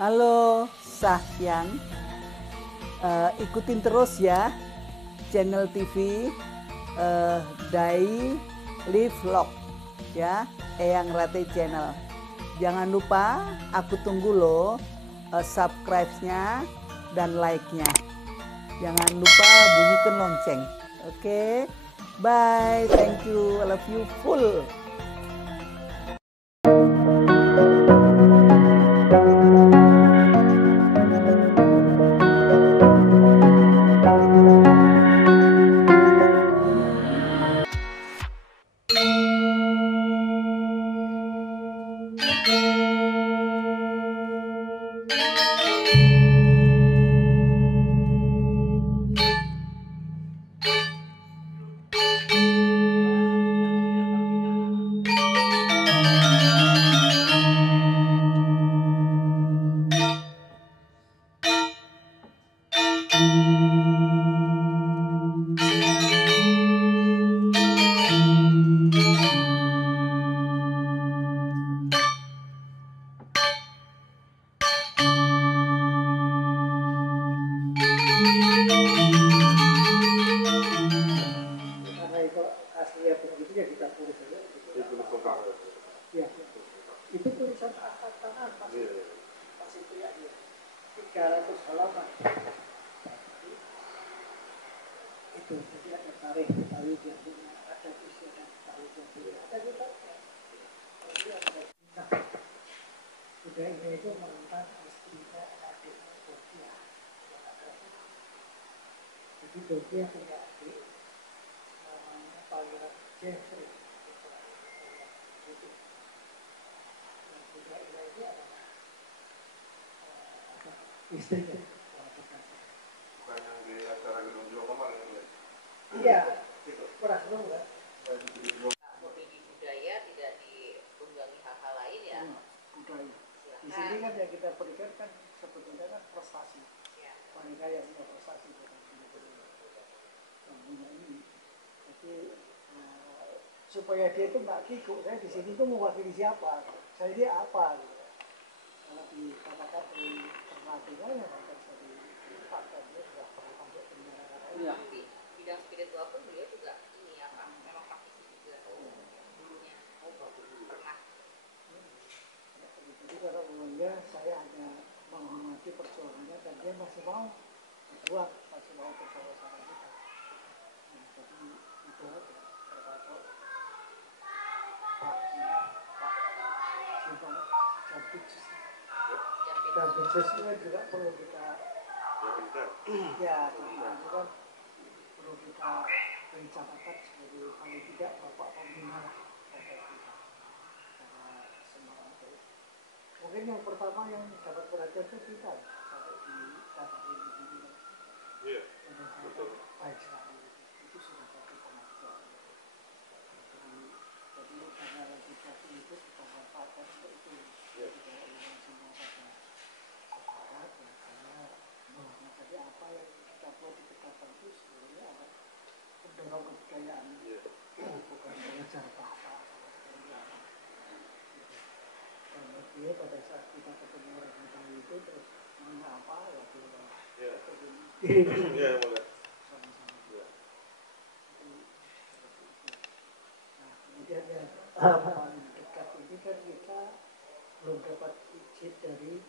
Halo Sahyan, ikutin terus ya channel TV Daily Vlog ya, Eyang Rate Channel. Jangan lupa, aku tunggu loh subscribe-nya dan like-nya. Jangan lupa bunyikan lonceng. Oke, bye, thank you, I love you full. Ya, itu tulisan angkatan pasti itu ya, 300 halaman. Itu jadi ada tarikh Betawi Jatinya, ada istiadat Betawi Jatinya, ada kitabnya. Nah, budaya itu merupakan istrinya adiknya Dovia. Jadi Dovia punya adik namanya Pangeran Jeffrey. Istrinya. Bukan yang di acara gedung Jawa kemarin ya? Iya, pernah sebelum kan? Murni budaya tidak ditunggangi hal-hal lain ya. Budaya. Di sini kan yang kita berikan kan sebetulnya kan prestasi. Ya. Wanita yang punya prestasi bukan punya ini. Jadi supaya dia itu nggak kikuk, saya di sini tuh mewakili siapa? Saya ini apa? Gitu. Kalau dikatakan di perhatian ya akan jadi fakta dia sudah pernah sampai penjara. Iya. Di bidang spiritual pun beliau juga ini apa? Memang praktisi juga dulunya. Pernah. Jadi kalau umumnya saya hanya menghormati perjuangannya dan dia masih mau berjuang, masih mau bersama-sama kita. Nah, jadi itu aja termasuk Jampitus itu juga perlu kita ya, itu kan perlu kita beri catatan sebagai paling tidak bapak pembina terkait kita karena semua itu. Mungkin yang pertama yang dapat perhatian itu kita sampai di data ini. Iya, betul. Baik sekali, itu sudah satu kemajuan. Jadi karena reputasi itu kita manfaatkan untuk itu. Tidak semua pada sepakat ya, karena jadi apa yang kita buat di dekatan itu sebenarnya ada mendorong kebudayaan, bukan mengejar tahta. Dan dia pada saat kita ketemu orang Betawi itu terus mana apa ya kita sama-sama. Nah, kemudian yang paling dekat ini kan kita belum dapat izin dari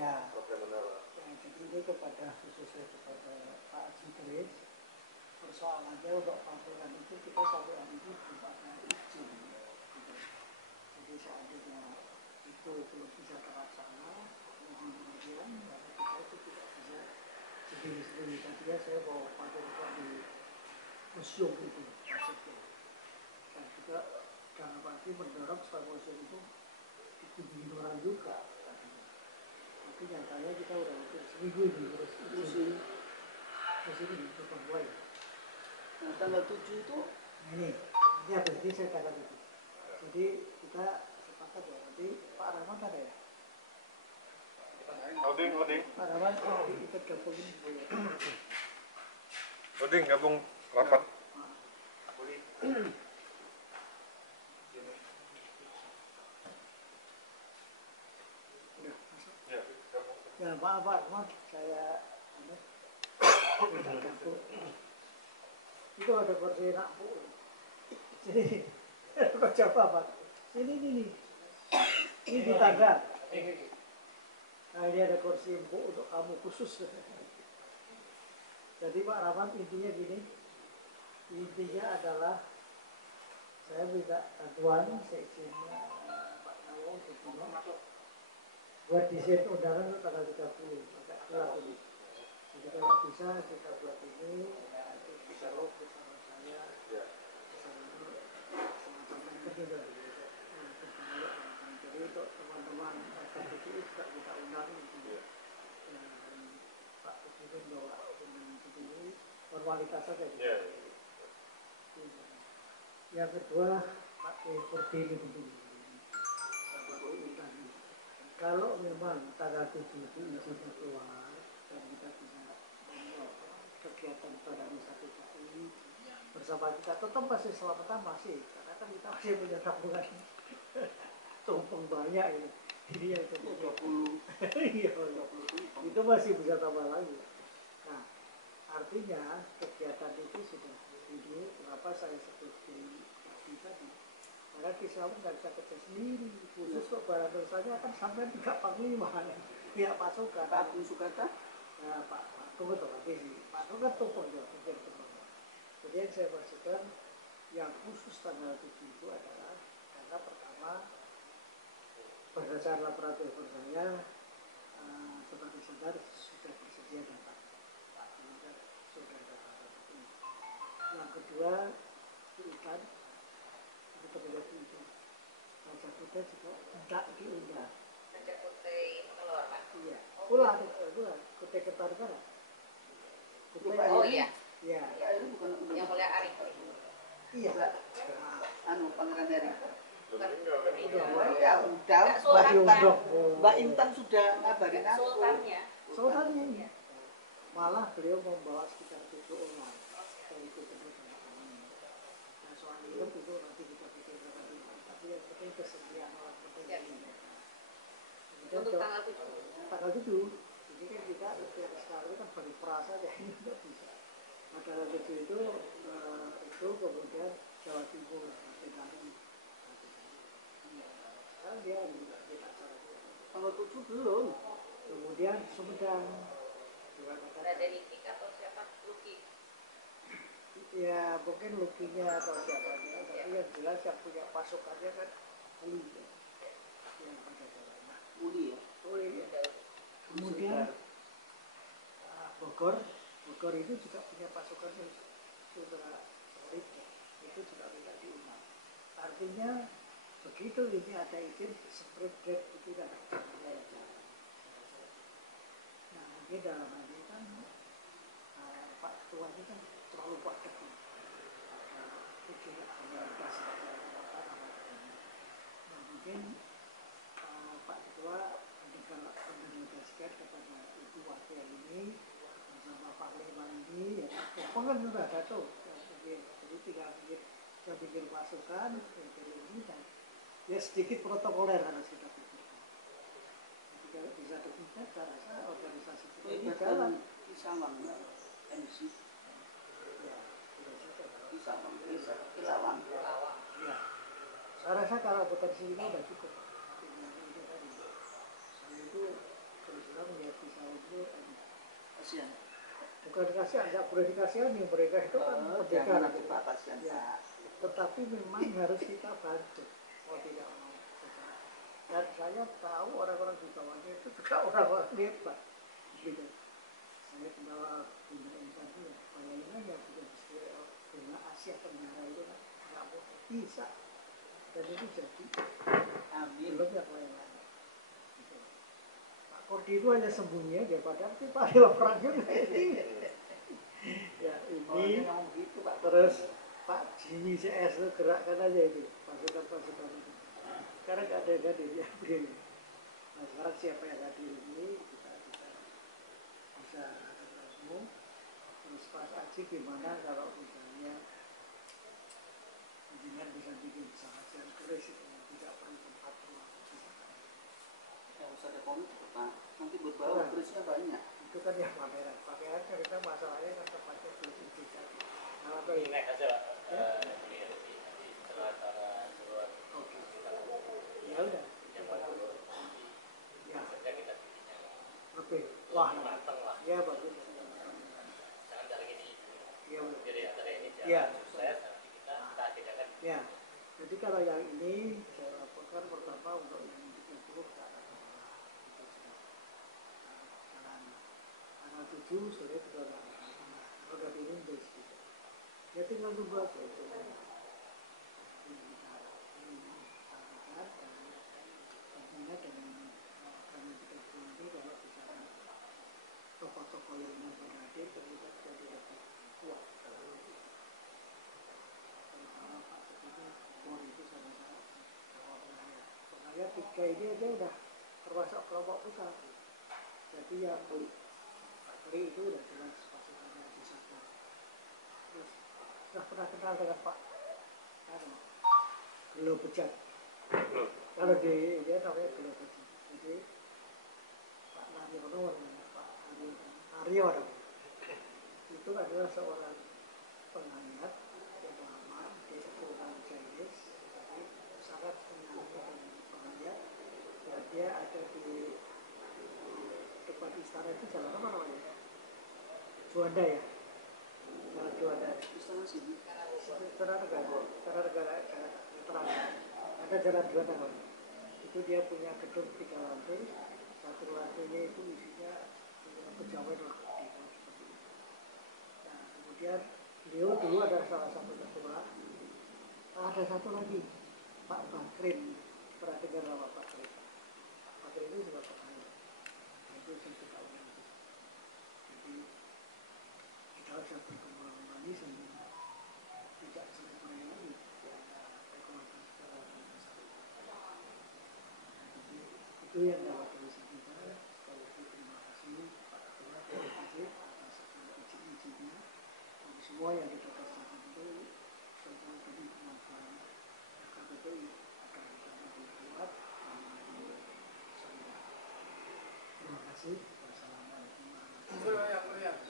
ya, jadi ini kepada khususnya kepada Pak Haji Idris. Persoalannya untuk pameran itu kita sampai hari ini belum ada izin. Jadi seandainya itu belum bisa terlaksana, kemudian kita itu tidak bisa sendiri-sendiri. Tadi ya saya bawa pameran di museum itu maksudnya. Dan juga karena pasti mendorong supaya museum itu dikunjungi orang juga. Tapi nyatanya kita udah hampir seminggu ini terus museum ini Pembuai. Nah, tanggal 7 itu Ini habis ini saya tanggal 7. Jadi kita sepakat ya, nanti Pak Rahman ada ya? Oding. Pak Rahman ikut gabung ini. Oding gabung rapat. Maaf Pak Rahmat, saya tidak gabung. Itu ada kursi enak Bu. Sini, kok coba Pak? Sini nih. Ini di tangga. Nah ini ada kursi empuk untuk kamu khusus. Jadi Pak Rahmat intinya gini, intinya adalah saya minta bantuan seizin Pak Nawang buat desain undangan untuk tanggal 30 agak gelap ini. Jadi kalau bisa kita buat ini nanti bisa logis sama saya sama kecil. Jadi untuk teman-teman FKPI juga kita undang dan Pak Presiden bawa undangan ini formalitas saja. Yang kedua Pak Kurdi ini kalau memang tanggal 7 itu izinnya keluar dan kita bisa kegiatan pada satu ini bersama kita tetap masih selamatan masih karena kan kita masih punya tabungan tumpeng banyak ini yang 20 iya 20 itu masih bisa tambah lagi. Nah artinya kegiatan itu sudah ini kenapa saya sebut di tadi karena Kisawun nggak bisa kerja sendiri khusus kok barang dosanya kan sampai 3 panglima pihak pasukan Pak Agung Sukata ya Pak tunggu nanti sih Pak Agung kan tumpeng ya jadi yang saya maksudkan yang khusus tanggal 7 itu adalah karena pertama berdasarkan laporan telepon saya sebagai sadar sudah bersedia datang Pak Agung sudah datang yang kedua ikan terjadi itu baca putih juga tidak diundang Baca putih telur Pak. iya pula putih Kertanegara Oh iya. iya Yang mulia Arif. iya Pangeran Harry. ya udah Mbak Intan sudah ngabarin aku Sultannya. sultannya ini malah beliau membawa sekitar 7 orang itu nah soal itu nanti kita pikirkan tapi yang penting kesediaan orang penting Untuk tanggal 7. tanggal 7 ini kan kita yang sekarang kan baru perasa ya ini tidak bisa nah tanggal 7 itu kemudian Jawa Timur DKI sekarang dia di acara tanggal 7 belum kemudian Sumedang Ada Nitik atau siapa? Luki. ya mungkin Lukinya atau siapanya tapi yang jelas yang punya pasukannya kan Uli ya yang pada jalannya Uli ya kemudian Bogor itu juga punya pasukan yang sudah solid ya. Itu juga tidak diundang artinya begitu ini ada izin spread date itu kan nah mungkin dalam hal ini kan Pak Ketua ini kan terlalu padat nah mungkin Pak Ketua mendelegasikan kepada Ibu Wakil ini bersama Panglima ini ya Tumpeng kan sudah ada tuh jadi tinggal bikin pasukan ini dan ya sedikit protokoler harus kita pikirkan jadi kalau bisa demikian saya rasa organisasi kita ini jalan Di Sawang, MC. ya Di Sawang, di Sawang. ya saya rasa kalau potensi ini udah cukup saya itu terus terang melihat pisau itu Kasihan. bukan kasihan, nggak boleh dikasihan nih mereka itu kan pendekar Jangan nanti Pak kasihan. ya, tetapi memang harus kita bantu mau tidak mau dan saya tahu orang-orang di bawahnya itu juga orang-orang hebat gitu. Saya kenal Bunda Intan itu bayangin aja sudah Bunda Asia Tenggara itu kan nggak bisa dan itu jadi belum yang lain-lain gitu. Pak Kordi itu hanya sembunyi aja padahal itu paling perang juga ini ya ini terus Pak Jimmy CS itu gerakkan aja itu pasukan-pasukan itu sekarang nggak ada yang hadir ya begini nah sekarang siapa yang hadir ini kita bisa ketemu terus Pak Aji gimana kalau misalnya dengan bisa bikin sahaja tulis itu tidak perlu tempat ruang Ya usah ada komik Pak. Nanti buat bawa tulisnya banyak. itu kan yang pameran kan kita masalahnya kan tempatnya belum dibuka. Nah, apa Ini ini? naik aja Pak. Ya? Ini ya, di tengah-tengah seluruh Oke. Ya udah. yang baru Ya, saja kita bikinnya oke. Wah, mateng lah. ya bagus. Jangan dari ini. Ya, betul. Jadi antara ini Ya. jangan sukses nanti kita akhirnya Ya. Jadi kalau yang ini saya laporkan pertama untuk yang 30 ke arah bawah. Itu sudah jalan tanggal 7 sore sudah udah dirintis gitu. Ya tinggal tunggu aja itu. Ini kita sampaikan dan tentunya dengan karena kita nanti kalau bisa tokoh-tokoh yang pada hadir terlibat jadi lebih kuat kalau itu. Terutama Pak Seputu Bor itu sama-sama penghayat 3 ini aja udah termasuk kelompok besar. Jadi yang Pak Kri itu udah jelas pasukannya di sana. Terus sudah pernah kenal dengan Pak Gelo Bejat. Kalau di dia namanya Gelo Bejat. Jadi Pak Naryono namanya Pak Aryo itu adalah seorang penghayat yang lama di Keturunan Chinese, jadi sangat mengenal dengan penghayat. Dan dia ada di depan istana itu jalan apa namanya? Juanda ya, jalan Juanda. Istana sini. Istana negara terang. Ada jalan Juanda kan? Itu dia punya gedung 3 lantai, 1 lantainya itu isinya pejabat lah. Seperti itu. Nah, kemudian beliau dulu ada salah satu ketua. Ada satu lagi, Pak Bakrin. Pernah dengar nama Pak Bakrin? Pak Bakrin itu juga penghayat. Itu saya suka orang itu. Jadi kita harus berkembang kembali sambil tidak saling mengenai ekonomi secara besar. Jadi itu yang dapat kami sampaikan. Sekali lagi terima kasih Pak Ketua, terima kasih atas segala izin-izinnya. Bagi semua yang kita kerjakan itu semua jadi kemampuan KPPI akan kita berbuat terima kasih. Wassalamualaikum warahmatullahi wabarakatuh.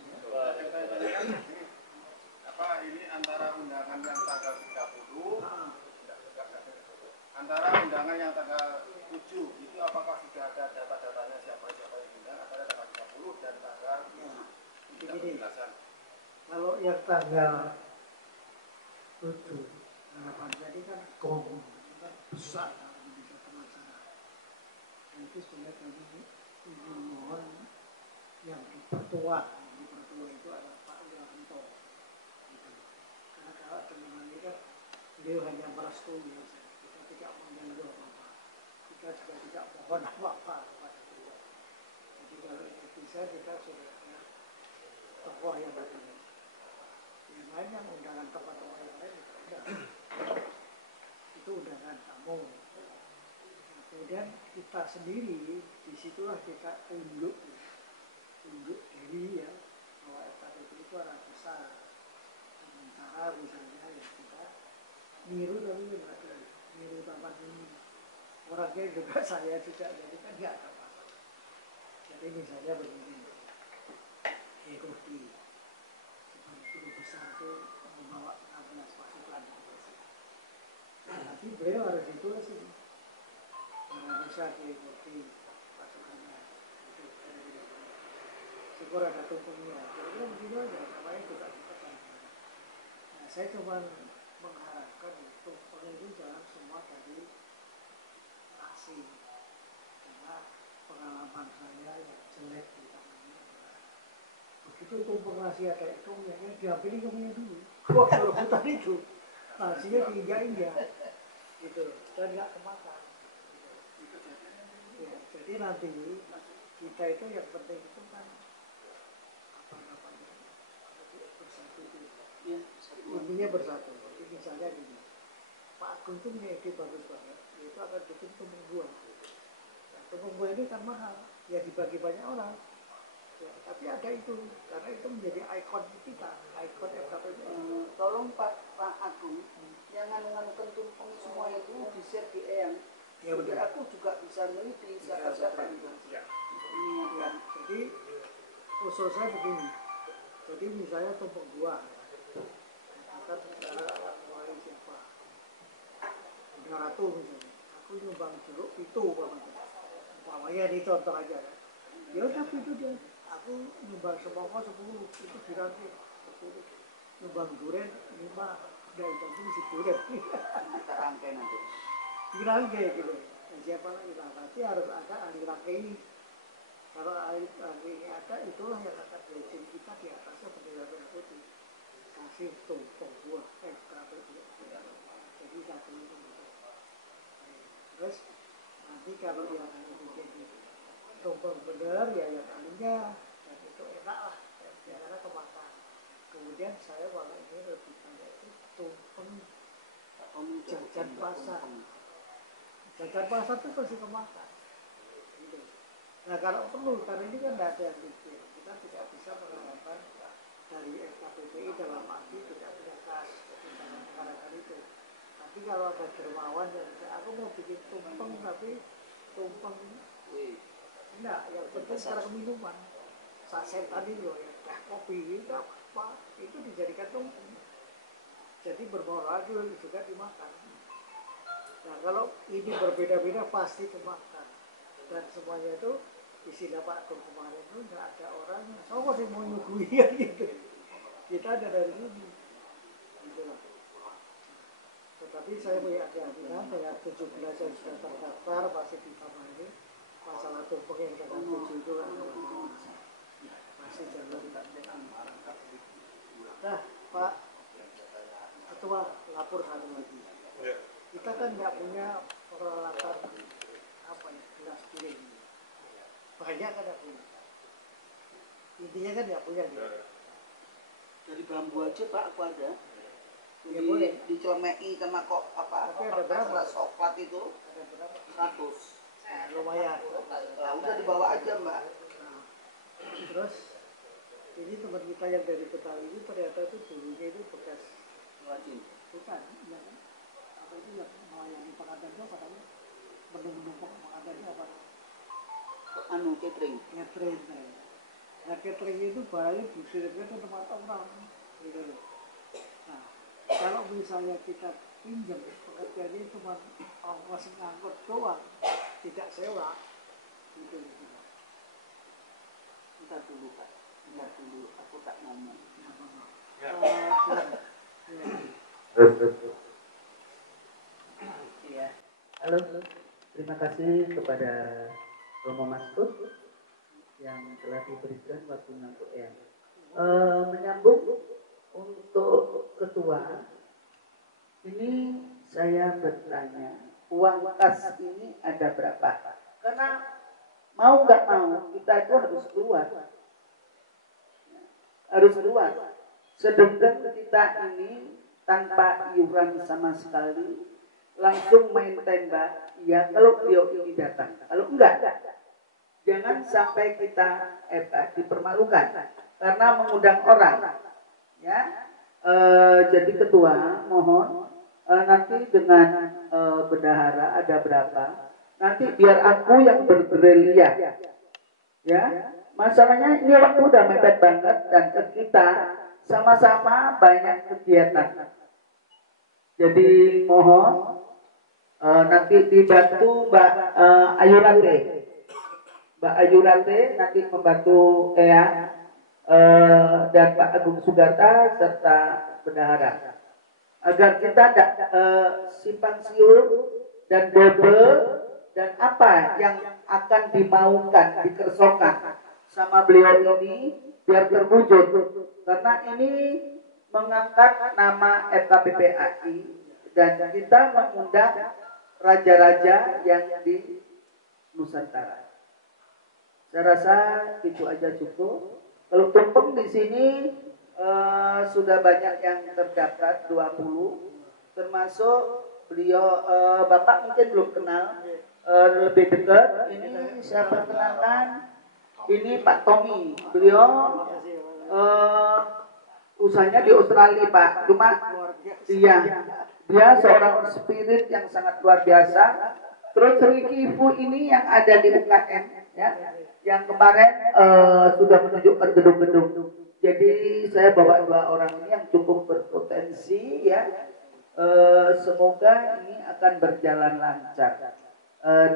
Apa ini antara undangan yang tanggal 30 antara undangan yang tanggal 7 itu apakah sudah ada data-datanya siapa yang diundang antara tanggal 30 dan tanggal tidak penjelasan. Kalau yang tanggal 7 harapan jadi kan gong kan besar kalau bisa terlaksana. Dan itu sebenarnya kami ingin mohon yang di pertua itu adalah Pak Wiranto. Gitu. Karena kalau teman ini kan beliau hanya merestui saja. Kita tidak mengganggu apa-apa. Kita juga tidak mohon apa-apa kepada beliau. Jadi kalau itu bisa kita sudah ada tokoh yang ada. Yang lain yang undangan tokoh-tokoh yang lain itu undangan tamu. Nah, kemudian kita sendiri disitulah kita unjuk diri ya bahwa FKPP itu orang besar. Sementara misalnya ya kita niru tapi enggak niru taman ini. Orangnya juga saya juga jadi kan nggak ada masalah. Jadi misalnya begini, Rudi guru besar itu membawa 16 pasukan. Tapi beliau harus ditulis ini. Karena bisa diikuti pasukannya. Syukur ada tumpengnya. Jadi begitu aja, namanya juga ditekan. Nah, saya cuma mengharapkan tumpeng itu jangan semua dari asing. Karena pengalaman saya yang jelek di tangannya adalah begitu tumpeng nasi ada ikungnya, yang diambil ikungnya dulu. Wah, rebutan itu. Nasinya diinjak-injak. Gitu, dan nggak kemakan. Ya, jadi nanti kita itu yang penting itu kan apa namanya bersatu itu. Ya, Intinya bersatu. Jadi misalnya gini, Pak Agung itu punya ide bagus banget. Itu akan bikin tumpeng buah. Nah, tumpeng buah ini kan mahal, ya dibagi banyak orang. Ya, tapi ada itu, karena itu menjadi ikon kita, ikon FKPP. tolong Pak Agung, yang nganu-nganukan tumpeng semua itu di-share di EM. Ya, Jadi betul. aku juga bisa meneliti siapa-siapa itu. Ya. Ini Ya, jadi usul saya begini. Jadi misalnya tumpeng buah, kita bicara mulai siapa? Udah ratu misalnya. Aku nyumbang jeruk itu umpamanya ini contoh aja kan. Ya udah itu dia. Aku nyumbang semangka 10 itu dirantai 10. Nyumbang durian 5. Nah itu mesti durian. Kita rangkai nanti. Dirangkai gitu. Nah, siapa lagi? Nah, nanti harus ada ahli rangkai ini. Kalau ahli rangkai ini ada, itulah yang akan blessing kita di atasnya bendera merah putih. Kasih tumpeng buah, berapa itu? Jadi satu itu. Terus nanti kalau yang itu jadi tumpeng benar ya yang ahlinya, dan itu enak lah, karena kemakan. Kemudian saya malah ini lebih banyak itu tumpeng jajan pasar. Jajan pasar itu pasti kemakan. Gitu. Nah kalau perlu, karena ini kan tidak ada yang mikir, kita tidak bisa mengharapkan dari FKPPI dalam arti tidak punya kas, jadi jangan mengharapkan itu. Tapi kalau ada dermawan yang aku mau bikin tumpeng tapi tumpeng enggak, yang penting secara minuman. Saset tadi loh ya, teh kopi itu apa? Itu dijadikan tumpeng. Jadi bermoral juga dimakan. Nah kalau ini berbeda-beda pasti dimakan. Dan semuanya itu istilah Pak Agung kemarin itu nggak ada orang yang sama sih mau nyuguhi gitu. Kita ada dari sini. Gitu. Tetapi saya punya keyakinan dengan 17 yang sudah terdaftar masih di kamar ini masalah tumpeng yang dengan 7 itu kan masih jalan. Nah Pak Ketua lapor satu lagi. Kita kan nggak punya peralatan apa ya gelas piring. Banyak kan nggak punya. Intinya kan nggak punya. Gitu. Dari bambu aja Pak aku ada. Ya boleh. Dicomeki sama kok apa? Tapi ada berapa? Masalah coklat itu Ada berapa? 100. Lumayan. Nah, udah dibawa aja Mbak. Nah, terus ini teman kita yang dari Betawi ini ternyata itu dulunya itu bekas Wajib. bukan, ya kan? Apa itu yang melayani pengantinnya padahal menu-menu pengantinnya apa? Anu catering. Catering. Nah catering itu bahaya dikirimnya ke tempat orang, gitu loh. Nah kalau misalnya kita pinjam pekerjaannya cuma ongkos ngangkut doang, tidak sewa, gitu. Bentar dulu Pak. Bentar dulu aku tak ngomong. Iya. Halo, terima kasih kepada Romo Maskud yang telah diberikan waktunya untuk menyambung untuk ketua. Ini saya bertanya, uang kas ini ada berapa? Karena mau nggak mau kita itu harus keluar. Harus keluar. Sedangkan kita ini tanpa iuran sama sekali, langsung main tembak. Ya kalau beliau ini datang. Kalau enggak, jangan sampai kita dipermalukan karena mengundang orang. Ya, jadi ketua mohon nanti dengan bendahara ada berapa? Nanti biar aku yang bergerilya. Ya, masalahnya ini waktu udah mepet banget dan kita sama-sama banyak kegiatan. Jadi mohon nanti dibantu Mbak Ayurate. Mbak Ayurate nanti membantu Ea dan Pak Agung Sugarta serta bendahara. Agar kita tidak simpang siur dan double dan apa yang akan dimaukan, dikersokan sama beliau ini biar terwujud. Karena ini mengangkat nama FKPPAI dan kita mengundang raja-raja yang di Nusantara. Saya rasa itu aja cukup. Kalau tumpeng di sini sudah banyak yang terdaftar 20, termasuk beliau Bapak mungkin belum kenal lebih dekat. Ini saya perkenalkan, ini Pak Tommy. Beliau usahanya di Australia Pak. Cuma dia seorang spirit yang sangat luar biasa. Terus Riki Ibu ini yang ada di UKM, ya. yang kemarin sudah menunjukkan gedung-gedung. Jadi saya bawa 2 orang ini yang cukup berpotensi ya. Semoga ini akan berjalan lancar.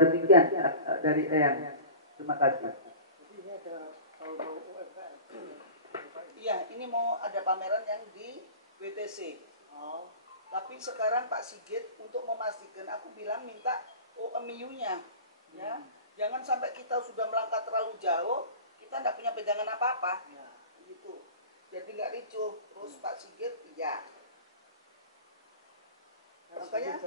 Demikian dari Eyang. Terima kasih. Iya, ini mau ada pameran yang di WTC. Tapi sekarang Pak Sigit untuk memastikan, aku bilang minta OMU-nya, ya. Jangan sampai kita sudah melangkah terlalu jauh, kita tidak punya pegangan apa-apa, gitu. Jadi nggak ricuh. Terus Pak Sigit, iya. Makanya.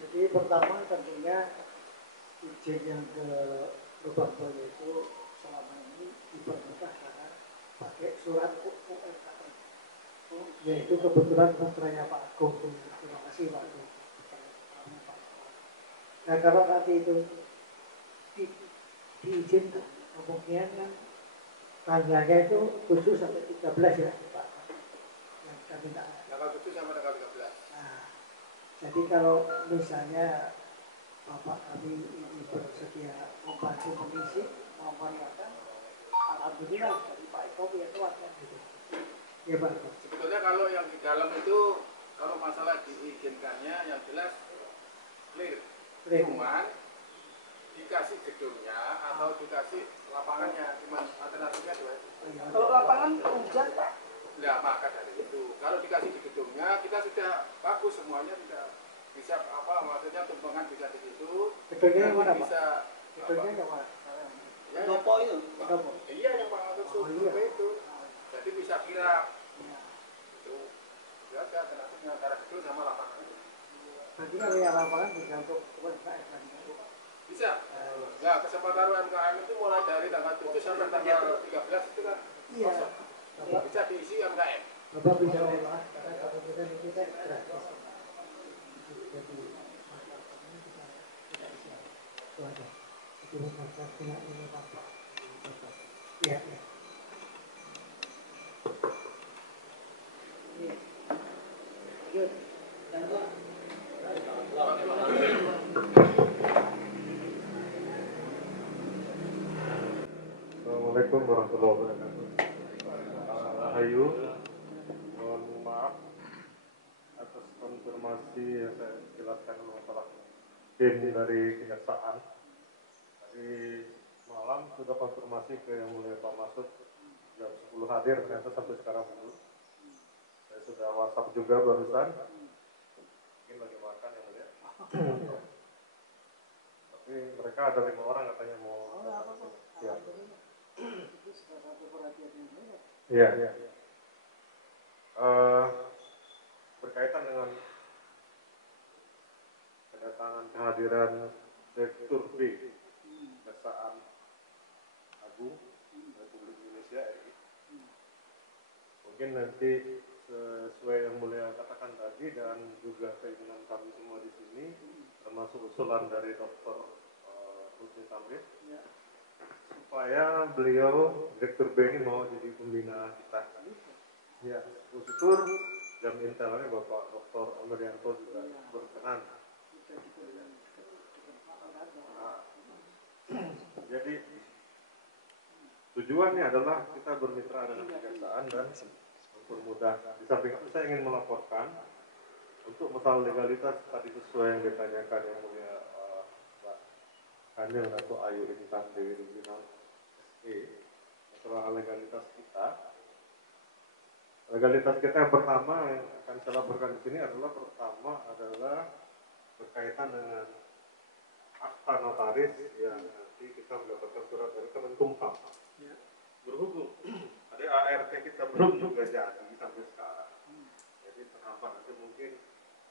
Jadi pertama tentunya izin yang ke Lubang Buaya itu selama ini dipermudah karena pakai surat UMKM. Yaitu kebetulan putranya Pak Agung. Terima kasih Pak Agung. Nah kalau nanti itu diizinkan, kemungkinan kan tanggalnya itu 7 sampai 13 ya Pak. Yang kita minta. Tanggal 7 sampai tanggal 13. Nah, jadi kalau misalnya Bapak kami ini bersedia membantu mengisi, memperlihatkan, alhamdulillah dari Pak Eko ya keluarga gitu. Ya Pak. Sebetulnya kalau yang di dalam itu, kalau masalah diizinkannya yang jelas clear. Cuman dikasih gedungnya atau dikasih lapangannya, cuman alternatifnya 2 itu. Kalau lapangan hujan Pak. Nah, maka dari itu, kalau dikasih di gedungnya, kita sudah bagus semuanya, sudah bisa apa, maksudnya tumpengan bisa di situ. Gedungnya yang mana Pak? Bisa Gedungnya yang mana? ya, Dopo itu. Dopo. Iya, yang Pak Atur iya. itu. Jadi bisa kira itu. Ya, ada alternatifnya antara gedung sama lapangan. Berarti kalau yang lapangan bisa untuk UMKM kan? Bisa. Nah, kesempatan UMKM itu mulai dari tanggal 7 sampai tanggal 13 itu kan Iya. kosong. Bisa diisi UMKM. Bapak bisa olah karena kalau kita ini kan gratis. Jadi masyarakat ini kita bisa itu aja. Itu masyarakat tidak ini Bapak. Iya. Yuk, lanjut. Assalamualaikum warahmatullahi wabarakatuh. Ayu, mohon maaf atas konfirmasi yang saya jelaskan masalah tim dari kejaksaan. Tadi malam sudah konfirmasi ke yang mulia Pak Masud jam 10 hadir, ternyata sampai sekarang belum. Saya sudah WhatsApp juga barusan. Mungkin lagi makan yang mulia. Tapi mereka ada 5 orang katanya mau. Ya. Itu salah satu perhatian yang banyak. Iya. Berkaitan dengan kedatangan kehadiran Direktur B Kejaksaan Agung Republik Indonesia RI. Mungkin nanti sesuai yang mulia katakan tadi dan juga keinginan kami semua di sini, termasuk usulan dari Dr. Husni Tamrin, supaya beliau Direktur B ini mau jadi pembina kita. Ya, syukur jam intelnya Bapak Dr. Amrianto juga berkenan. Nah, jadi tujuannya adalah kita bermitra dengan kejaksaan dan mempermudah. Di samping itu saya ingin melaporkan untuk masalah legalitas tadi sesuai yang ditanyakan yang mulia Mbak Kanil atau Ayu Intan Dewi Rubinan masalah legalitas kita. Legalitas kita yang pertama yang akan saya laporkan di sini adalah berkaitan dengan akta notaris yang nanti kita mendapatkan surat dari Kemenkumham. Berhubung ada ART kita belum juga jadi sampai sekarang. Jadi terhambat, nanti mungkin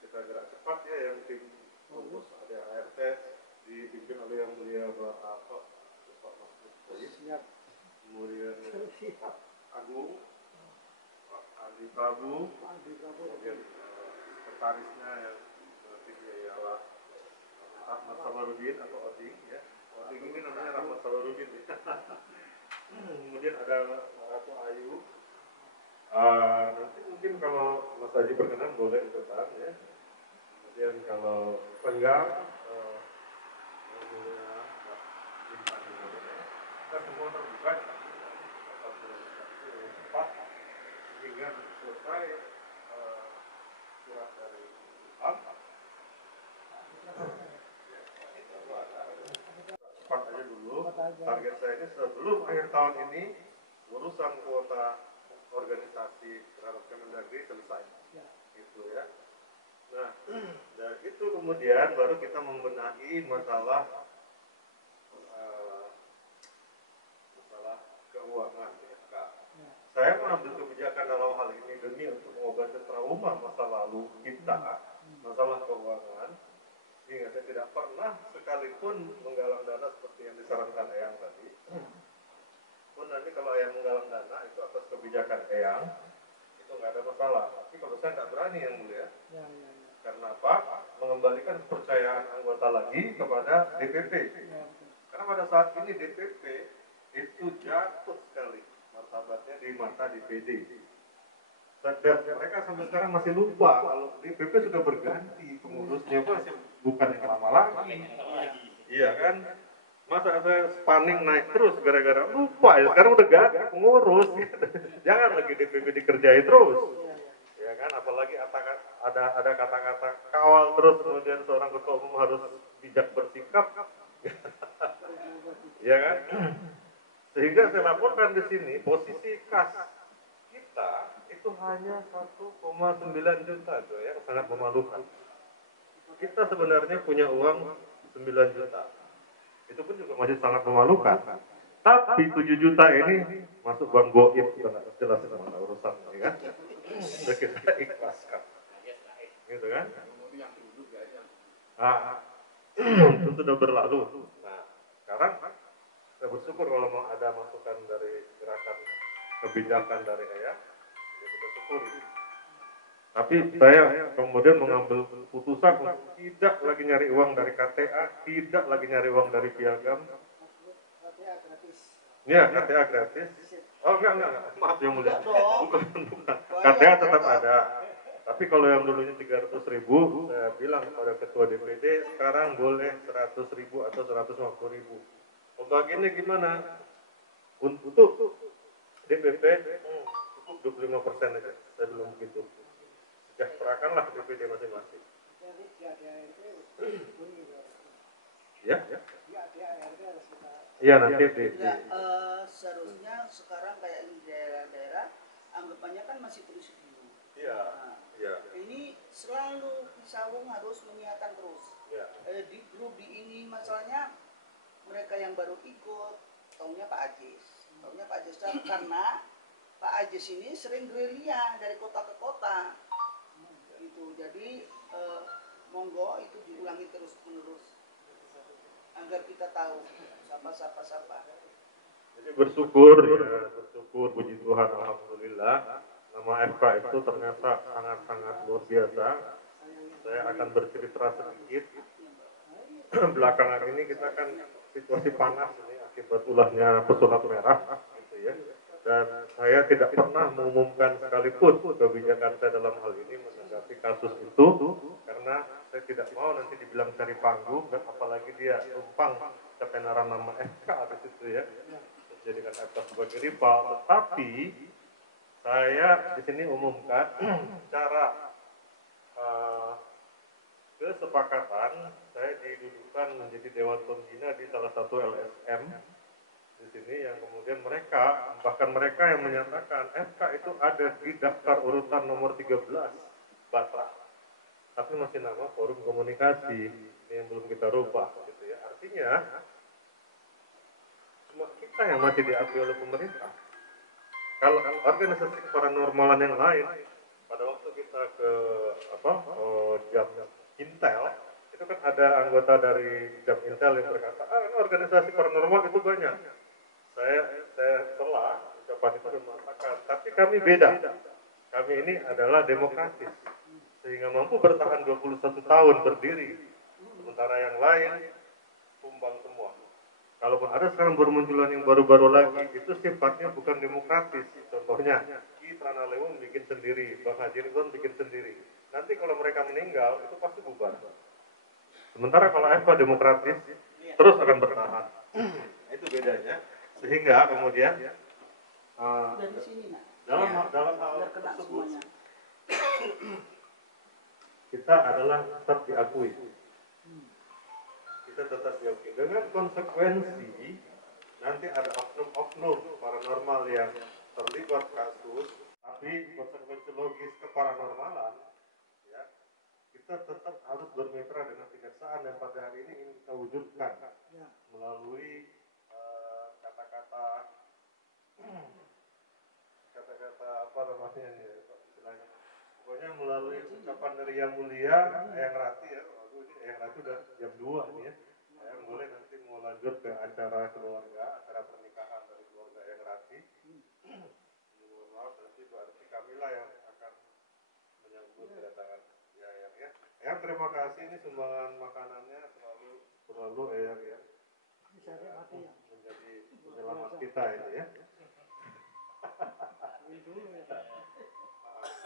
kita gerak cepat ya yang tim rumus ada ART dipimpin oleh yang mulia Bapak Masud, kemudian Pak Agung, Pak Andi Prabu, kemudian sekretarisnya yang timnya ialah Rahmat Samarudin atau Oding ya. Oding ini namanya Rahmat Samarudin ya. Kemudian ada Ratu Ayu. Nanti mungkin kalau Mas Haji berkenan boleh ikutan ya. Kemudian kalau enggak target saya ini sebelum akhir tahun ini urusan kuota organisasi terhadap Kemendagri selesai. Ya. Gitu ya. Nah, dari itu kemudian baru kita membenahi masalah keuangan BFK. Ya. Saya mengambil kebijakan dalam hal ini demi untuk mengobati trauma masa lalu kita, masalah keuangan, sehingga saya tidak pernah sekalipun menggalang dana seperti yang disarankan Eyang tadi. Pun nanti kalau Eyang menggalang dana itu atas kebijakan Eyang, itu nggak ada masalah. Tapi kalau saya nggak berani yang mulia, Ya. karena apa? Mengembalikan kepercayaan anggota lagi kepada DPP. Ya, betul. Karena pada saat ini DPP itu jatuh sekali martabatnya di mata DPD. Dan mereka sampai sekarang masih lupa kalau DPP sudah berganti pengurusnya, masih bukan yang lama lagi. Iya kan? Masa saya spanning naik terus gara-gara lupa ya, sekarang udah ganti pengurus. Jangan lagi DPP dikerjai terus. Ya kan? Apalagi ada kata-kata kawal terus, kemudian seorang ketua umum harus bijak bersikap. Ya kan? Sehingga saya laporkan di sini posisi kas kita itu hanya 1,9 juta, tuh yang sangat memalukan. Kita sebenarnya punya uang 9 juta. Itu pun juga masih sangat memalukan. Tapi 7 juta ini masuk bank goib, jelas mana urusan, ya kan? Sudah kita ikhlaskan. Gitu kan? Itu sudah berlalu. Nah, sekarang saya bersyukur kalau mau ada masukan dari gerakan kebijakan dari Eyang, ya kita syukuri. Tapi saya kemudian mengambil putusan untuk tidak lagi nyari uang dari KTA, tidak lagi nyari uang dari Piagam. KTA gratis. Ya, KTA gratis. Oh enggak, maaf yang mulia. Bukan. KTA tetap ada. Tapi kalau yang dulunya 300.000, saya bilang kepada ketua DPD, sekarang boleh 100.000 atau 150.000. Pembagiannya gimana? Untuk DPP cukup 25% aja. Saya bilang begitu. Sejahterakanlah DPD masing-masing. Jadi di ADART pun juga. Ya. Di ADART harus kita. Iya nanti di. Ya, seharusnya sekarang kayak di daerah-daerah anggapannya kan masih presidium. Iya. Nah, Iya. ini selalu Pisawung harus mengingatkan terus. Iya. Di grup di ini masalahnya mereka yang baru ikut taunya Pak Ajis. Taunya Pak Ajis karena Pak Ajis ini sering gerilya dari kota ke kota. Gitu. Jadi monggo itu diulangi terus menerus agar kita tahu siapa. Jadi bersyukur puji Tuhan, alhamdulillah. Nama FK itu ternyata sangat-sangat luar biasa. Saya akan bercerita sedikit. Belakangan ini kita kan situasi panas ini akibat ulahnya pesulap merah, gitu ya. Dan saya tidak pernah mengumumkan sekalipun kebijakan saya dalam hal ini menanggapi kasus itu, karena saya tidak mau nanti dibilang cari panggung, dan apalagi dia tumpang ketenaran nama FK di situ ya, jadikan FK sebagai rival. Tetapi saya di sini umumkan cara kesepakatan saya didudukan menjadi Dewan Pembina di salah satu LSM di sini, yang kemudian mereka yang menyatakan FK itu ada di daftar urutan nomor 13 Batra, tapi masih nama Forum Komunikasi, ini yang belum kita rubah gitu ya. Artinya cuma kita yang masih diakui oleh pemerintah. Kalau organisasi paranormalan yang lain, pada waktu kita ke jam Intel, itu kan ada anggota dari jam Intel yang berkata, ini organisasi paranormal itu banyak. Saya telah ucapan itu dan mengatakan, tapi kami beda. Kami ini adalah demokratis, sehingga mampu bertahan 21 tahun berdiri. Sementara yang lain tumbang semua. Kalaupun ada sekarang bermunculan yang baru-baru lagi, itu sifatnya bukan demokratis. Contohnya, Ki Tranalewung bikin sendiri, Bang Haji Ridwan bikin sendiri. Nanti kalau mereka meninggal, itu pasti bubar. Sementara kalau FK demokratis, terus akan bertahan. Itu bedanya. Sehingga kemudian Dari sini nak. dalam hal Biar kena tersebut, semuanya. kita adalah tetap diakui. Kita tetap diakui dengan konsekuensi nanti ada oknum-oknum paranormal yang terlibat kasus, tapi konsekuensi logis keparanormalan, ya, kita tetap harus bermitra dengan kejaksaan dan pada hari ini ingin kita wujudkan melalui kata-kata apa namanya ini istilahnya, pokoknya melalui ucapan dari Yang Mulia Eyang Rati ya. Ini Eyang Rati udah jam 2 nih ya. Eyang boleh nanti mau lanjut ke acara keluarga, acara pernikahan dari keluarga Eyang Rati. Mohon maaf nanti berarti kamilah yang akan menyambut kedatangan ya Eyang ya. Eyang terima kasih, ini sumbangan makanannya selalu Eyang ya. Menjadi penyelamat kita ini ya.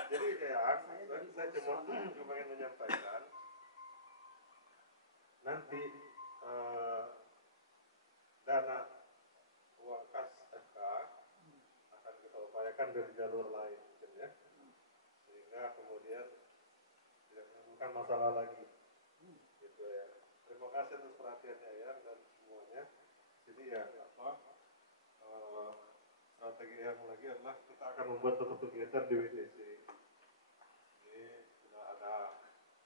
Jadi ya, saya cuma ingin menyampaikan nanti dana uang kas FK akan kita upayakan dari jalur lain mungkin ya, sehingga kemudian tidak menimbulkan masalah lagi gitu ya. Terima kasih atas perhatiannya ya dan semuanya. Jadi ya strategi yang lagi adalah kita akan membuat satu kegiatan di WTC. Ini sudah ada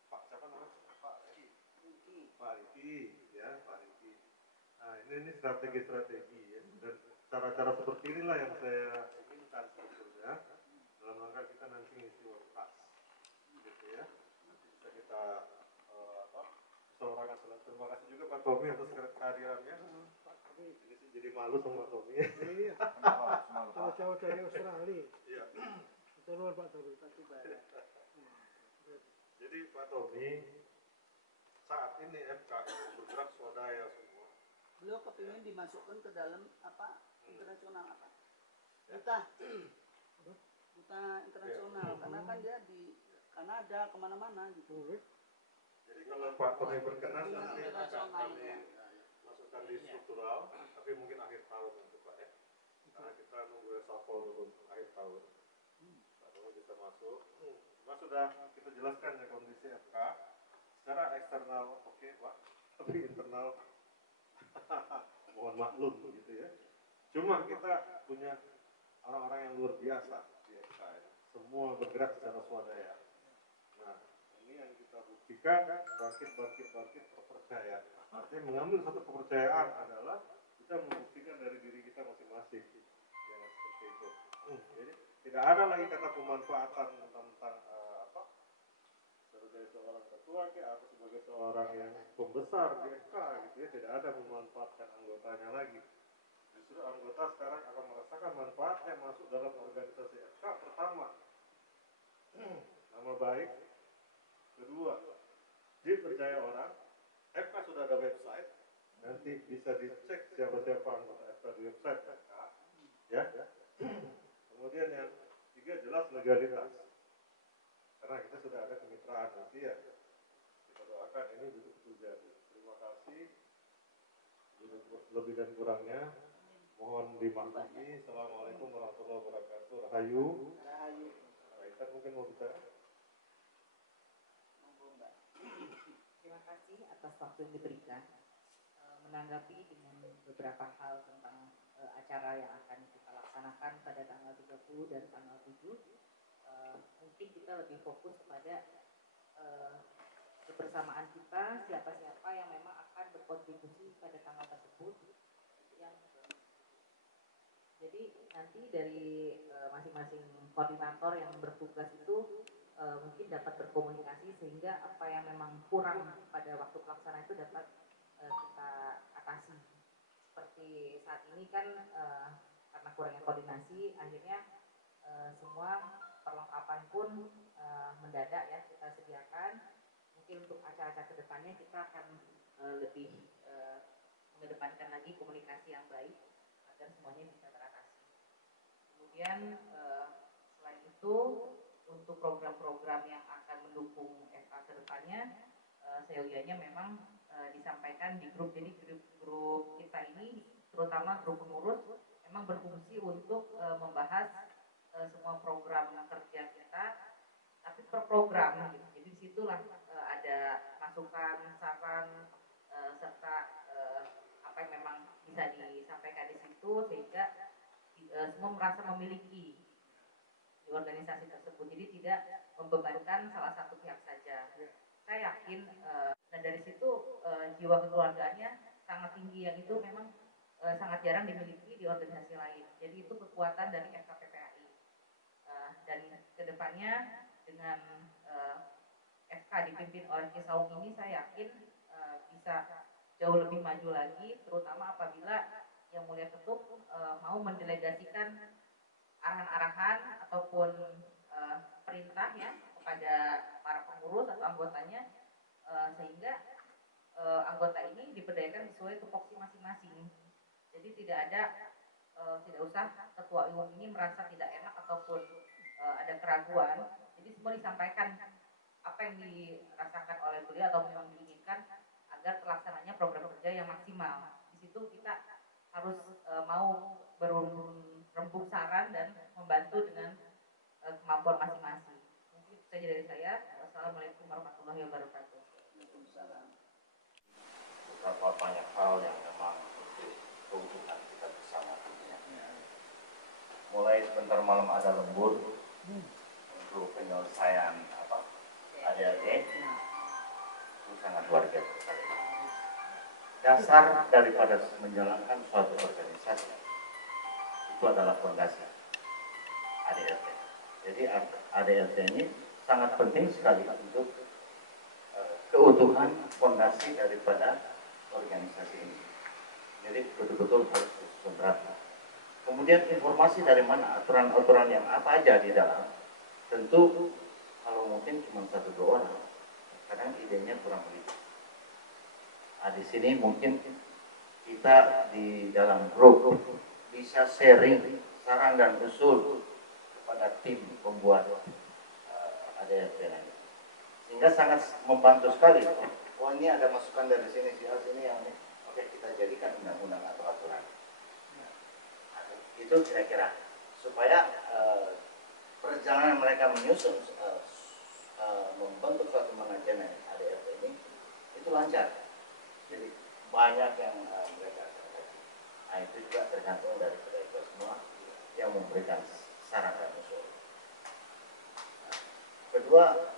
Pak siapa namanya? Pak Riki ya, Pak Riki. Nah ini strategi ya, dan cara-cara seperti inilah yang saya inginkan sebetulnya dalam rangka kita nanti ngisi uang kas, gitu ya. Nanti bisa kita seorang asal. Terima kasih juga Pak Tommy atas kehadirannya. Ini sih jadi malu sama Pak Tommy. Iya. Jauh-jauh dari Australia. Iya. Betul Pak Tommy. Jadi Pak Tommy, saat ini FK bergerak swadaya semua. Beliau kepingin dimasukkan ke dalam apa internasional apa? Duta internasional karena kan dia di Kanada kemana-mana gitu. Jadi kalau Pak Tommy berkenan nanti akan kami masukkan di struktural, tapi mungkin akhir tahun nanti Pak ya. Karena kita nunggu reshuffle dulu akhir tahun. Pak Tommy bisa masuk. Cuma sudah kita jelaskan ya kondisi FK. Secara eksternal oke Pak, tapi internal mohon maklum gitu ya. Cuma kita punya orang-orang yang luar biasa di FK ya. Semua bergerak secara swadaya. Nah, ini yang kita buktikan bangkit kepercayaan. Artinya mengambil satu kepercayaan adalah kita membuktikan dari diri kita masing-masing. Jangan seperti itu. Jadi tidak ada lagi kata pemanfaatan tentang sebagai seorang ketua atau sebagai seorang yang pembesar di FK gitu ya, tidak ada memanfaatkan anggotanya lagi. Justru anggota sekarang akan merasakan manfaatnya masuk dalam organisasi FK. Pertama, nama baik. Kedua, dipercaya orang. FK sudah ada website, nanti bisa dicek siapa-siapa anggota FK di website FK ya. Kemudian yang tiga, jelas legalitas, karena kita sudah ada kemitraan nanti ya. Kita doakan ini betul-betul jadi. Terima kasih. Lebih dan kurangnya mohon dimaklumi. Assalamualaikum warahmatullahi wabarakatuh. Rahayu. Raisa mungkin mau bicara. Terima kasih atas waktu yang diberikan. Menanggapi dengan beberapa hal tentang acara yang akan kita laksanakan pada tanggal 30 dan tanggal 7, mungkin kita lebih fokus kepada kebersamaan kita, siapa-siapa yang memang akan berkontribusi pada tanggal tersebut. Jadi nanti dari masing-masing koordinator yang bertugas itu mungkin dapat berkomunikasi sehingga apa yang memang kurang pada waktu pelaksanaan itu dapat kita atasi. Seperti saat ini kan karena kurangnya koordinasi, akhirnya semua perlengkapan pun mendadak ya kita sediakan. Mungkin untuk acara-acara kedepannya kita akan lebih mengedepankan lagi komunikasi yang baik agar semuanya bisa teratasi. Kemudian selain itu, untuk program-program yang akan mendukung FK ke depannya, seyogianya memang disampaikan di grup. Jadi grup kita ini, terutama grup pengurus, memang berfungsi untuk membahas semua program kerja kita, tapi per program gitu. Jadi disitulah ada masukan, saran, serta apa yang memang bisa disampaikan di situ sehingga semua merasa memiliki di organisasi tersebut, jadi tidak membebankan salah satu pihak saja. Saya yakin dan dari situ jiwa kekeluargaannya sangat tinggi, yang itu memang sangat jarang dimiliki di organisasi lain. Jadi itu kekuatan dari FKPPAI. Dan kedepannya dengan FK dipimpin oleh Kisaung ini, saya yakin bisa jauh lebih maju lagi, terutama apabila Yang Mulia Ketum mau mendelegasikan arahan-arahan ataupun perintah ya kepada para pengurus atau anggotanya, sehingga anggota ini diberdayakan sesuai tupoksi masing-masing. Jadi tidak usah ketua umum ini merasa tidak enak ataupun ada keraguan. Jadi semua disampaikan apa yang dirasakan oleh beliau atau memang diinginkan agar terlaksananya program kerja yang maksimal. Di situ kita harus mau berembuk saran dan membantu dengan kemampuan masing-masing. Mungkin itu saja dari saya. Wassalamualaikum warahmatullahi wabarakatuh. Beberapa banyak hal yang memang untuk keuntungan kita bersama dunia. Mulai sebentar malam ada lembur untuk penyelesaian ADRT itu sangat luar biasa sekali. Dasar daripada menjalankan suatu organisasi itu adalah fondasi ADRT. Jadi ADRT ini sangat penting sekali untuk keutuhan fondasi daripada organisasi ini. Jadi betul-betul harus disusun rapi. Kemudian informasi dari mana, aturan-aturan yang apa aja di dalam, tentu kalau mungkin cuma 1-2 orang, kadang idenya kurang lebih. Di sini mungkin kita di dalam grup bisa sharing saran dan usul kepada tim pembuat ADRT ini, sehingga sangat membantu sekali. Oh ini ada masukan dari sini, sini yang ini, oke kita jadikan undang-undang atau aturan. Itu kira-kira supaya perjalanan mereka menyusun membentuk suatu manajemen ADRT ini itu lancar. Jadi banyak yang mereka capai. Nah itu juga tergantung dari kita semua yang memberikan saran dan usul. Kedua,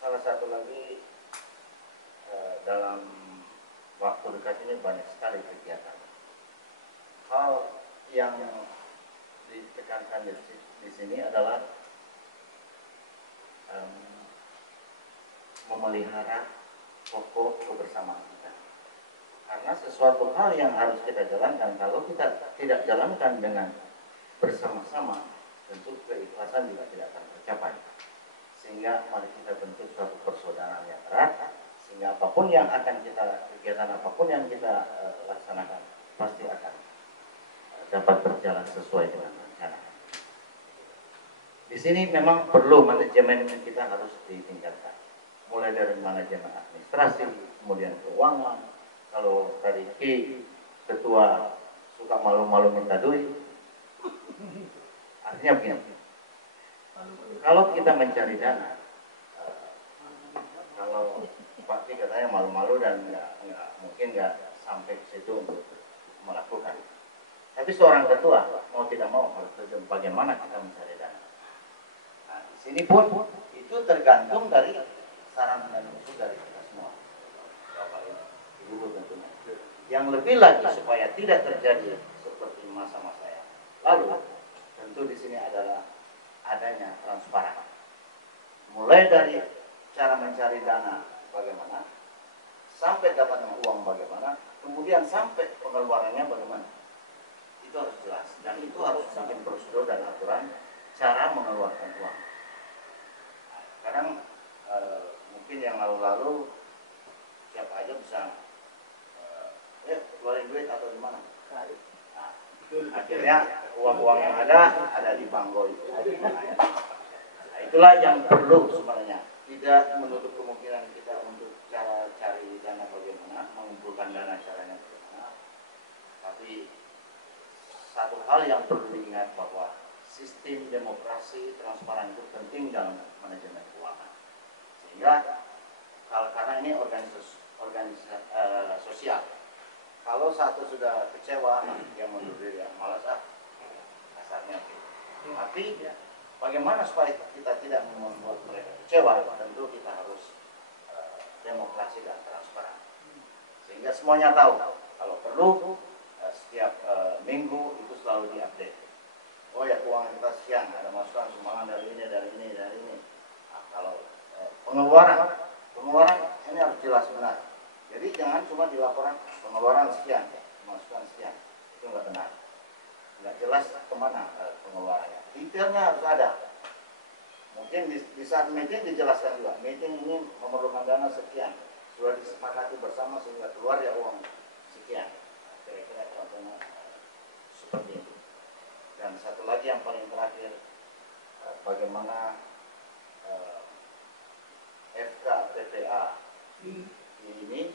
salah satu lagi dalam waktu dekat ini banyak sekali kegiatan. Hal yang ditekankan di sini adalah memelihara pokok kebersamaan kita. Karena sesuatu hal yang harus kita jalankan, kalau kita tidak jalankan dengan bersama-sama, tentu keikhlasan juga tidak akan tercapai. Sehingga mari kita bentuk suatu persaudaraan yang erat, sehingga apapun yang akan kita, kegiatan apapun yang kita laksanakan, pasti akan dapat berjalan sesuai dengan rencana. Di sini memang perlu manajemen kita harus ditingkatkan. Mulai dari manajemen administrasi, kemudian keuangan. Kalau tadi ketua suka malu-malu minta duit, artinya begini. Kalau kita mencari dana, kalau Pak Ki katanya malu-malu dan mungkin nggak sampai ke situ untuk melakukan. Tapi seorang ketua mau tidak mau harus bagaimana kita mencari dana. Nah, di sini pun itu tergantung dari saran dan usul dari kita semua. Bapak Ibu tentunya. Yang lebih lagi supaya tidak terjadi seperti masa-masa yang lalu, tentu di sini adalah adanya transparan. Mulai dari cara mencari dana bagaimana, sampai dapatnya uang bagaimana, kemudian sampai pengeluarannya bagaimana. Itu harus jelas dan itu harus bikin prosedur dan aturan cara mengeluarkan uang. Kadang mungkin yang lalu-lalu siapa aja bisa keluarin duit atau gimana. Nah, akhirnya uang-uang yang ada di bangko itu. Nah, itulah yang perlu sebenarnya. Tidak menutup kemungkinan kita untuk cara cari dana bagaimana, mengumpulkan dana caranya bagaimana. Tapi satu hal yang perlu diingat bahwa sistem demokrasi transparan itu penting dalam manajemen keuangan. Sehingga karena ini organisasi sosial, kalau satu sudah kecewa, dia mundur diri, malas kasarnya. Tapi bagaimana supaya kita tidak membuat mereka kecewa? Tentu kita harus demokrasi dan transparan, sehingga semuanya tahu. Kalau perlu setiap minggu itu selalu diupdate. Oh ya, keuangan kita sekian, ada masukan sumbangan dari ini. Nah, kalau pengeluaran ini harus jelas benar. Jadi jangan cuma dilaporan pengeluaran sekian, masukan sekian, itu nggak benar, nggak jelas kemana pengeluarannya. Detailnya harus ada. Mungkin di saat meeting dijelaskan juga, meeting ini memerlukan dana sekian, sudah disepakati bersama sehingga keluar ya uang sekian. Kira-kira contohnya seperti itu. Dan satu lagi yang paling terakhir, bagaimana FKPPA ini,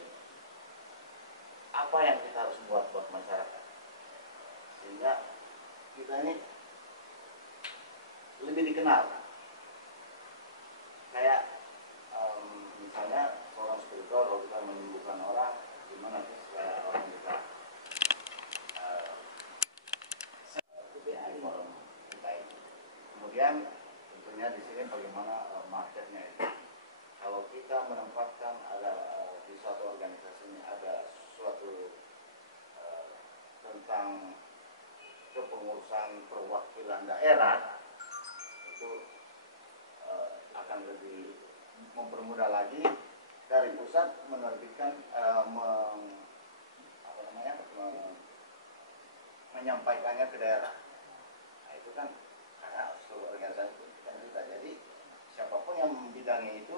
apa yang kita harus buat masyarakat sehingga kita ini lebih dikenal. Kayak misalnya orang spiritual, kalau kita menyembuhkan orang, gimana sih supaya orang bisa kemudian tentunya di sini bagaimana marketnya itu. Kalau kita menempatkan ada di suatu organisasi ini ada suatu tentang kepengurusan perwakilan daerah, itu akan lebih mempermudah lagi dari pusat menerbitkan menyampaikannya ke daerah. Nah, itu kan karena seluruh organisasi kan kita, jadi siapapun yang membidangi itu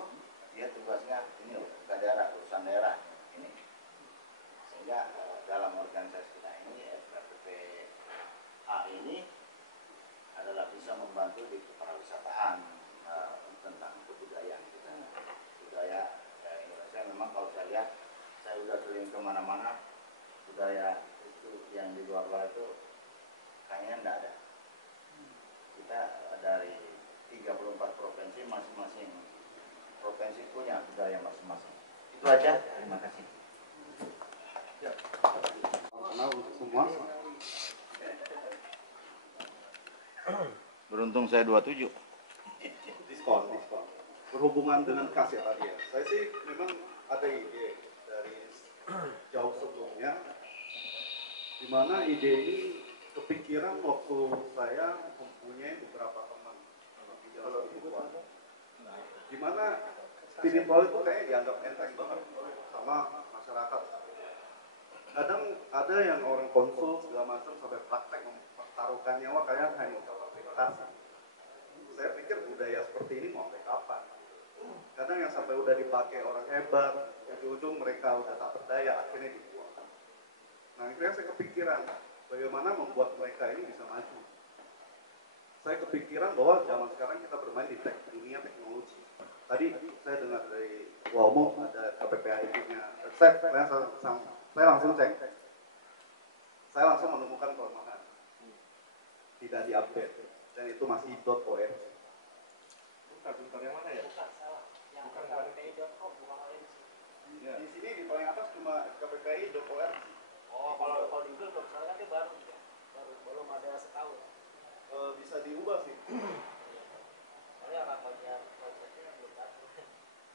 dia tugasnya ini loh, ke daerah, urusan daerah ini, sehingga dalam organisasi kita ini FKPPA ini adalah bisa membantu di kepariwisataan tentang kebudayaan kita. Budaya Indonesia memang kalau saya lihat, saya udah keliling kemana-mana, budaya itu yang di luar itu kayaknya enggak ada. Kita dari 34 provinsi, masing-masing provinsi punya budaya masing-masing. Itu aja, terima kasih. Kenal untuk semua. Beruntung saya 27. Diskon. Berhubungan dengan kas ya tadi ya. Saya sih memang ada ide dari jauh sebelumnya, di mana ide ini kepikiran waktu saya mempunyai beberapa teman di dalam spiritual. Di mana spiritual itu kayak dianggap enteng banget sama masyarakat. Kadang ada yang orang konsul segala macam sampai praktek mempertaruhkan nyawa kayak hanya kapasitas. Saya pikir budaya seperti ini mau sampai kapan? Kadang yang sampai udah dipakai orang hebat, ujung-ujung mereka udah tak berdaya, akhirnya dibuang. Nah, akhirnya saya kepikiran bagaimana membuat mereka ini bisa maju. Saya kepikiran bahwa zaman sekarang kita bermain di dunia teknologi. Tadi saya dengar dari Wamo ada KPPA itu-nya. Saya langsung cek. Saya langsung menemukan kelemahan. Tidak diupdate. Dan itu masih .org. Bukan yang mana ya? Bukan KPPI.com, bukan ORG. Ya. Di sini di paling atas cuma KPPI.org. Oh, kalau di Google kan dia baru belum ada setahun. Bisa diubah sih. Soalnya anak bagian proyeknya belum ada.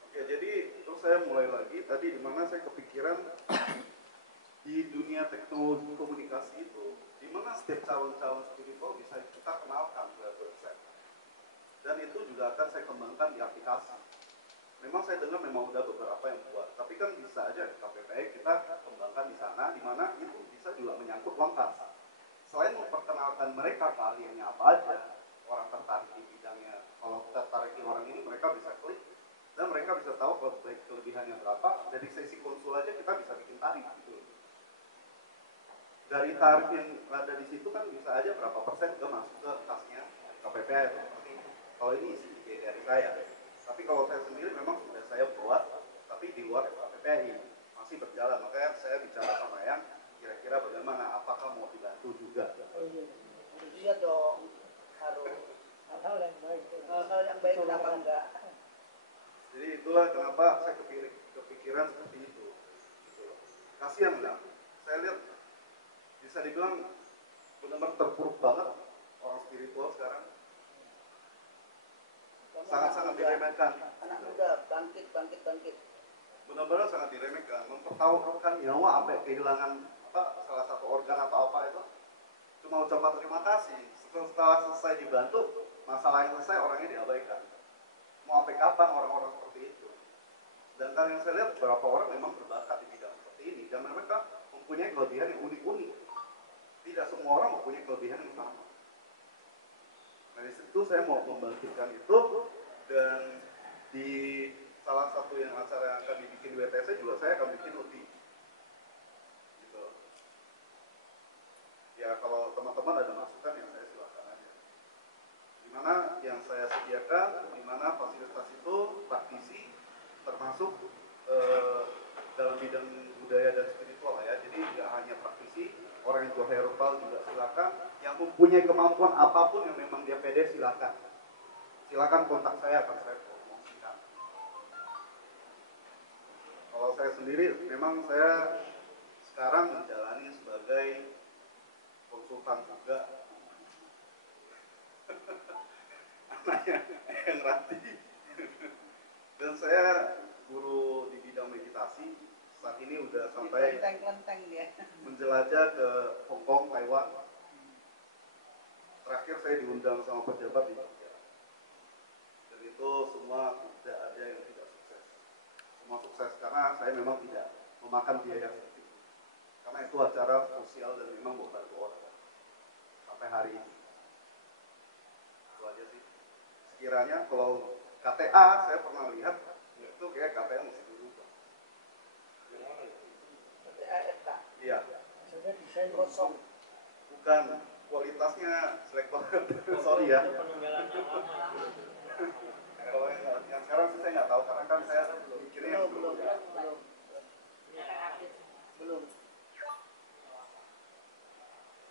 Oke, jadi terus saya mulai lagi tadi di mana saya kepikiran di dunia teknologi komunikasi itu, di mana setiap calon-calon spiritual bisa kita kenalkan ke website. Dan itu juga akan saya kembangkan di aplikasi. Memang saya dengar memang udah beberapa yang buat, tapi kan bisa aja KPPI kita kembangkan di sana, di mana itu bisa juga menyangkut uang kas. Selain memperkenalkan mereka keahliannya apa aja, orang tertarik di bidangnya, kalau tertarik di orang ini mereka bisa klik dan mereka bisa tahu kelebihannya berapa. Dari sesi konsul aja kita bisa bikin tarif gitu. Dari tarif yang ada di situ kan bisa aja berapa persen juga masuk ke kasnya KPPI seperti itu. Kalau ini ide dari saya. Tapi kalau saya sendiri memang sudah saya buat, tapi di luar KPPI masih berjalan. Makanya saya bicara sama yang kira-kira bagaimana, apakah mau dibantu juga. Iya dong, harus Hal yang baik. hal yang baik kenapa enggak? Jadi itulah kenapa saya kepikiran seperti itu. Gitu. Kasihan enggak? saya lihat bisa dibilang benar-benar terpuruk banget orang spiritual sekarang, sangat-sangat diremehkan. Anak muda bangkit. Benar-benar sangat diremehkan, mempertaruhkan nyawa sampai kehilangan salah satu organ atau apa itu cuma ucapan terima kasih. Setelah selesai dibantu, masalah yang selesai orangnya diabaikan. Mau sampai kapan orang-orang seperti itu? Sedangkan yang saya lihat beberapa orang memang berbakat di bidang seperti ini dan mereka mempunyai kelebihan yang unik-unik. Tidak semua orang mempunyai kelebihan yang sama. Nah, di situ saya mau membangkitkan itu, dan di salah satu yang acara yang akan dibikin WTC juga saya akan bikin UTI. Gitu. Ya kalau teman-teman ada masukan yang saya silakan aja. Dimana yang saya sediakan, dimana fasilitas itu praktisi, termasuk dalam bidang budaya dan spiritual ya. Jadi tidak hanya praktisi, orang yang jual herbal juga silakan. Yang mempunyai kemampuan apapun yang memang dia pede silakan. Silakan kontak saya, akan saya promosikan. Kalau saya sendiri, memang saya sekarang menjalani sebagai konsultan juga. Anaknya yang Rati. Dan saya guru di bidang meditasi. Saat ini udah sampai Lenteng dia. menjelajah ke Hong Kong, Taiwan. Terakhir saya diundang sama pejabat di Jogja. Dan itu semua tidak ada yang tidak sukses. Semua sukses karena saya memang tidak memakan biaya sedikit. Karena itu acara sosial dan memang membantu orang. Sampai hari ini. Itu aja sih. Sekiranya kalau KTA saya pernah lihat, itu kayak KTA mesti dirubah. KTA. Iya. Maksudnya desain Kosong. Bukan, kualitasnya jelek banget. Sorry ya. Kalau yang sekarang sih saya nggak tahu, karena kan saya mikirnya yang Belum.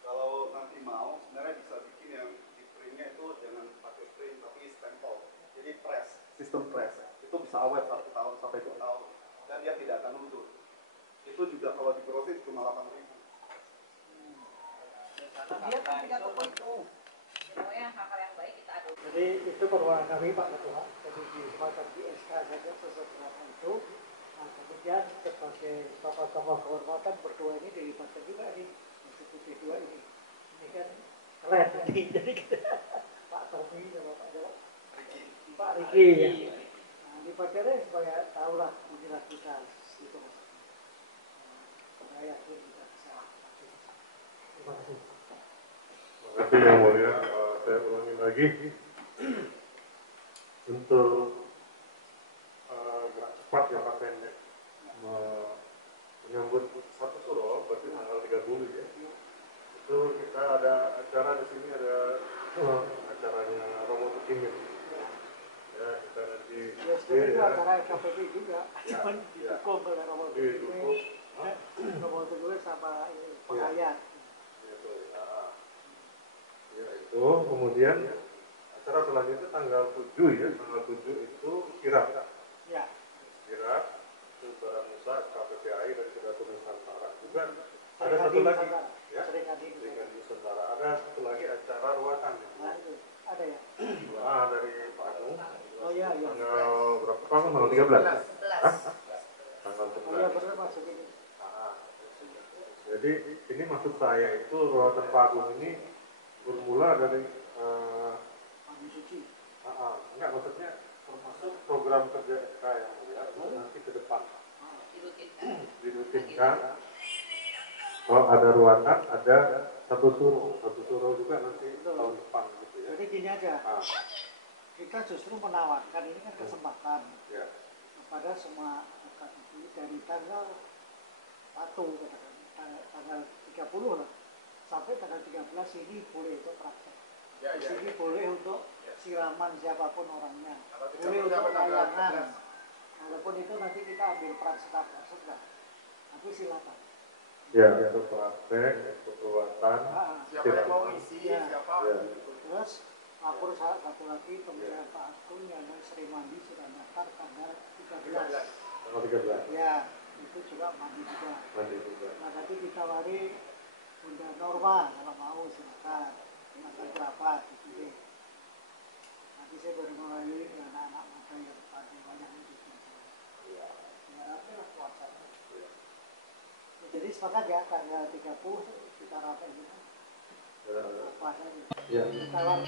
Kalau nanti mau, sebenarnya bisa bikin yang di printnya itu jangan pakai print, tapi stempel. Jadi press, sistem press. Itu bisa awet 1 tahun sampai 2 tahun. Dan dia tidak akan luntur. Itu juga kalau diproses cuma 8.000. Dia kan punya toko itu. Semuanya hal-hal yang baik kita adopsi. Jadi itu permohonan kami Pak Ketua. Jadi di semacam di SK saja sesuatu itu. Nah kemudian sebagai tokoh-tokoh kehormatan berdua ini dilibatkan juga nih institusi dua ini. Ini kan keren ini. Jadi kita Pak Tommy sama Pak Riki ya. Nah dipacarnya supaya tahulah inilah kita itu. Saya yakin kita bisa. Terima kasih. Terima kasih Yang Mulia. Saya ulangi lagi untuk gerak cepat ya Pak Pendek menyambut satu suro, berarti tanggal 30 ya. Itu kita ada acara di sini, ada acaranya Romo Tukimin. Ya kita nanti Ya sebenarnya itu acara KPP juga, cuman didukung oleh Romo didukung. Romo Tukimin sama ini Penghayat. Ya itu, kemudian acara selanjutnya tanggal 7 ya, tanggal 7 itu kirap. Ya. Kirap, itu Barang Nusa, KPPI dan Kiratu Nusantara. Juga ada Seringkali satu lagi, Nusantara. ya, Seringkali Nusantara. Ada satu lagi acara ruatan. Nah itu, ada ya? Dari Pak Anu. Oh iya, iya. Tanggal berapa? Tanggal 13? Hah? Tanggal 11. Oh iya, benar masuk ini. Jadi ini maksud saya itu ruatan Pak Agung ini bermula dari Mandi suci. enggak, maksudnya termasuk program kerja SK yang mulia nanti ke depan dirutinkan. Kalau ada ruatan, ada satu suruh juga nanti tahun depan gitu ya. Jadi gini aja, kita justru menawarkan ini kan kesempatan Ya. kepada semua akademi dari tanggal 1 katakan, tanggal 30 lah sampai tanggal 13 ini boleh untuk praktek. Di sini boleh untuk siraman siapapun orangnya, boleh untuk layangan. Walaupun itu nanti kita ambil peran serta, tapi silakan. Ya, untuk praktek, untuk ruatan, Siapa yang mau isi, Ya. siapa? Ya. Terus lapor satu lagi kemudian Pak Agung yang Sri Mandi sudah daftar tanggal 13. tanggal 13. Ya, itu juga mandi juga. Mandi juga. Nah nanti kita tawari Bunda Norma kalau mau silakan. Silakan berapa gitu deh. Nanti saya baru mulai anak-anak muda yang paling banyak itu. Ya, lah puasa. Jadi sepakat ya tanggal 30 kita rapat gitu. Puasa gitu. Ya. Tawar.